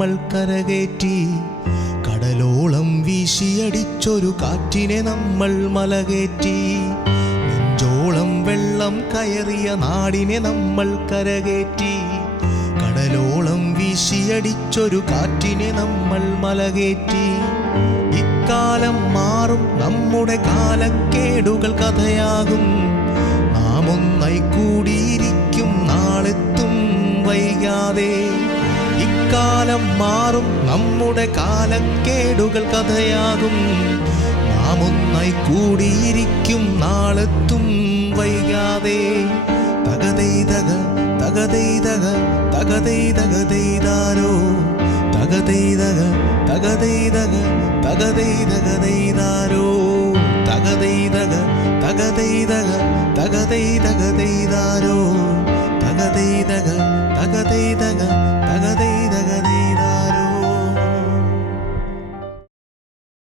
നമ്മൾ കരകേറ്റി. കടലോളം വീശിയടിച്ചൊരു കാറ്റിനെ നമ്മൾ മലകേറ്റി. നെഞ്ചോളം വെള്ളം കയറിയ നാടിനെ നമ്മൾ കരകേറ്റി. കടലോളം വീശിയടിച്ചൊരു കാറ്റിനെ നമ്മൾ മലകേറ്റി. ഇക്കാലം മാറും, നമ്മുടെ കാലക്കേടുകൾ കഥയാകും. നാം ഒന്നായി കൂടിയിരിക്കും, നാളെത്തും വൈകാതെ. ഇക്കാലം മാറും, നമ്മുടെ കാലക്കേടുകൾ കഥയാകും. നാം ഒന്നായി കൂടിയിരിക്കും, നാളെത്തും വൈകാതെ. തകതൈതക തകതൈതക തകതൈതകതൈതാരോ. തകതൈതക തകതൈതക തകതൈതകതൈതാരോ. തകതൈതക തകതൈതക തകതൈതകതൈതാരോ. തകതൈതക തകതൈതക തകതൈതക